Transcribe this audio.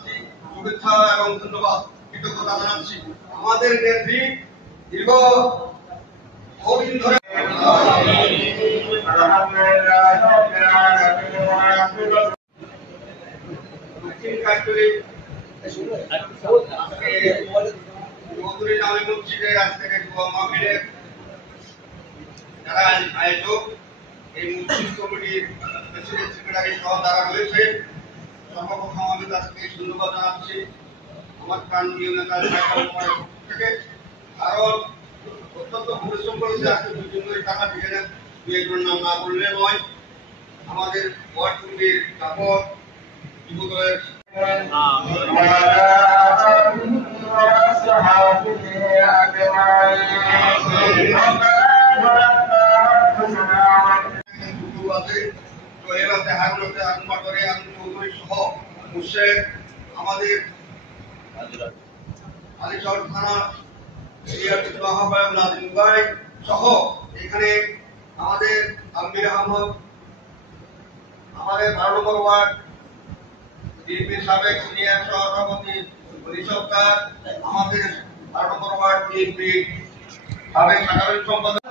জানাচ্ছি, শুভেচ্ছা এবং ধন্যবাদ, কৃতজ্ঞতা জানাচ্ছি। আমাদের নেত্রী দীর্ঘ বহুদিন ধরে দক্ষিণ কাশ্মীরে চৌধুরী জামে মসজিদের আজ থেকে মাহফিলের যারা আয়োজক, এই মসজিদ কমিটির প্রেসিডেন্ট সেক্রেটারি সহ যারা রয়েছে, সর্বপ্রথম আমি তাদেরকে ধন্যবাদ জানাচ্ছি আমার প্রাণপ্রিয় নেতা থেকে। কারণ অত্যন্ত পরিশ্রম করেছে, আজকে দুজনের টাকা থেকে দু একজনের নাম না বললে নয়। আমাদের ওয়ার্ড কমিটির কাপড় যুবদলের আমাদের আলিশহর থানা নাজিম ভাই সহ এখানে আমাদের আলমির আহমদ, আমাদের 12 নম্বর ওয়ার্ড বিএনপির সাবেক সিনিয়র সভাপতি সরকার, আমাদের 12 নম্বর ওয়ার্ড বিএনপির সাবেক সাধারণ সম্পাদক